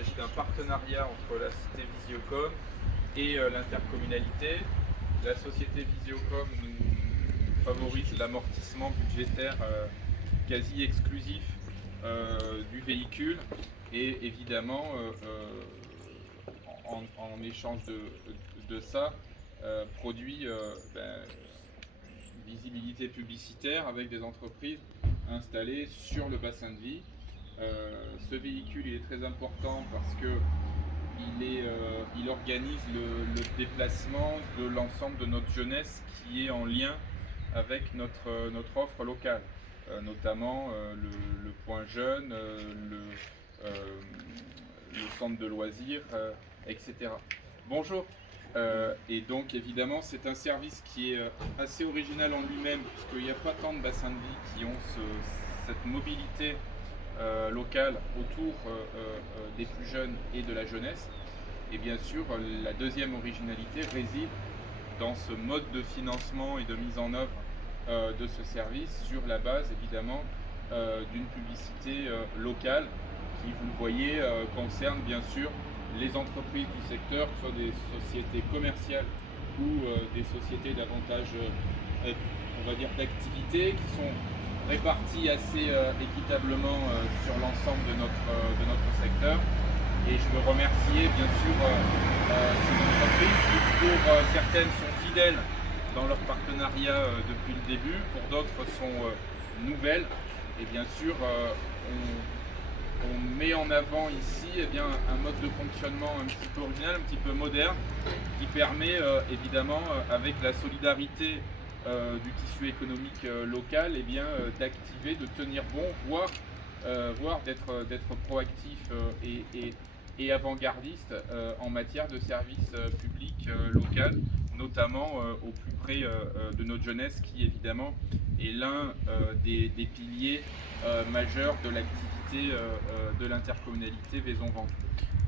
s'agit d'un partenariat entre la société Visiocom et l'intercommunalité. La société Visiocom nous favorise l'amortissement budgétaire quasi exclusif du véhicule et évidemment en échange de ça produit visibilité publicitaire avec des entreprises installées sur le bassin de vie. Ce véhicule il est très important parce que il organise le déplacement de l'ensemble de notre jeunesse qui est en lien avec notre offre locale, notamment le point jeune, le centre de loisirs, etc. Bonjour. Et donc évidemment c'est un service qui est assez original en lui-même puisqu'il n'y a pas tant de bassins de vie qui ont cette mobilité locale autour des plus jeunes et de la jeunesse. Et bien sûr la deuxième originalité réside dans ce mode de financement et de mise en œuvre de ce service sur la base évidemment d'une publicité locale qui, vous le voyez, concerne bien sûr les entreprises du secteur, que ce soit des sociétés commerciales ou des sociétés davantage, on va dire, d'activité, qui sont réparties assez équitablement sur l'ensemble de notre secteur. Et je veux remercier bien sûr ces entreprises qui, pour certaines, sont fidèles dans leur partenariat depuis le début, pour d'autres sont nouvelles. Et bien sûr, on met en avant ici un mode de fonctionnement un petit peu original, un petit peu moderne, qui permet évidemment, avec la solidarité du tissu économique local, d'activer, de tenir bon, voire d'être proactif et avant-gardiste en matière de services publics local, notamment au plus près de notre jeunesse qui évidemment est l'un des piliers majeurs de l'activité de l'intercommunalité Vaison-Ventoux.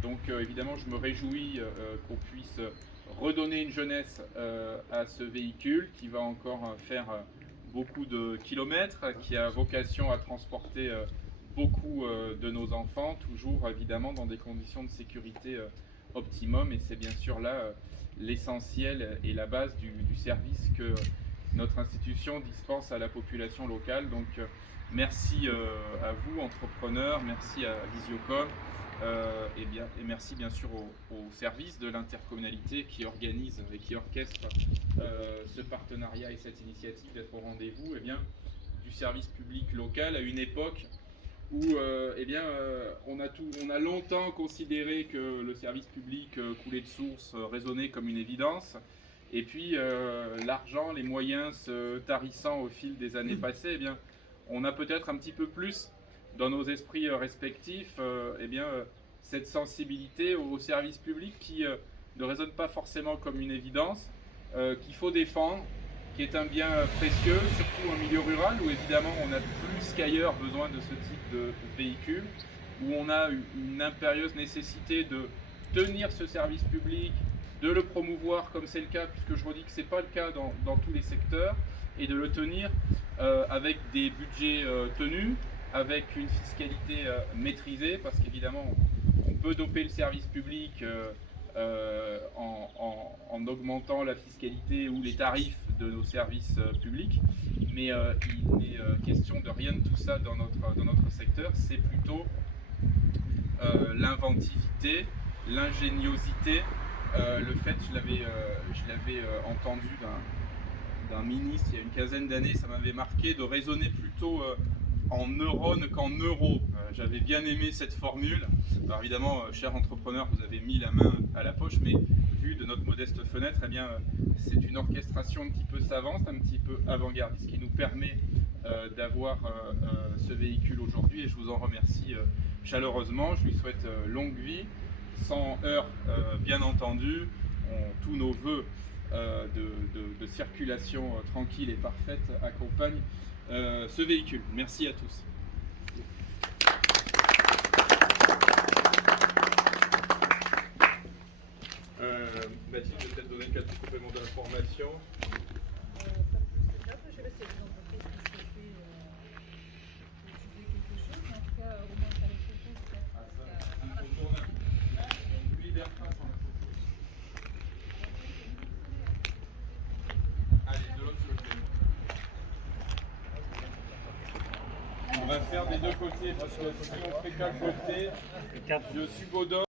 Donc évidemment je me réjouis qu'on puisse redonner une jeunesse à ce véhicule qui va encore faire beaucoup de kilomètres, qui a vocation à transporter beaucoup de nos enfants, toujours évidemment dans des conditions de sécurité optimum, et c'est bien sûr là l'essentiel et la base du service que notre institution dispense à la population locale. Donc merci à vous entrepreneurs, merci à Visiocom et merci bien sûr au service de l'intercommunalité qui organise et qui orchestre ce partenariat et cette initiative d'être au rendez-vous du service public local à une époque où on a longtemps considéré que le service public coulé de source résonnait comme une évidence. Et puis l'argent, les moyens se tarissant au fil des années passées, on a peut-être un petit peu plus dans nos esprits respectifs cette sensibilité au service public qui ne résonne pas forcément comme une évidence, qu'il faut défendre, qui est un bien précieux, surtout en milieu rural où évidemment on a plus qu'ailleurs besoin de ce type de véhicule, où on a une impérieuse nécessité de tenir ce service public, de le promouvoir comme c'est le cas, puisque je redis que ce n'est pas le cas dans tous les secteurs, et de le tenir avec des budgets tenus, avec une fiscalité maîtrisée, parce qu'évidemment on peut doper le service public en augmentant la fiscalité ou les tarifs de nos services publics, mais il n'est question de rien de tout ça dans notre secteur, c'est plutôt l'inventivité, l'ingéniosité, le fait, je l'avais entendu d'un ministre il y a une quinzaine d'années, ça m'avait marqué de raisonner plutôt en neurones qu'en euros. J'avais bien aimé cette formule. Alors évidemment, chers entrepreneurs, vous avez mis la main à la poche, mais vu de notre modeste fenêtre, c'est une orchestration un petit peu savante, un petit peu avant-gardiste qui nous permet d'avoir ce véhicule aujourd'hui, et je vous en remercie chaleureusement. Je lui souhaite longue vie, sans heurts bien entendu. Tous nos voeux de circulation tranquille et parfaite accompagnent ce véhicule. Merci à tous. Mathilde, je vais peut-être donner quelques compléments d'information. Je vais laisser les entreprises qui souhaitaient préciser quelque chose. En tout cas, au moins, ça les propose peut-être. va faire des deux côtés parce que si on fait qu'un côté, je subodore.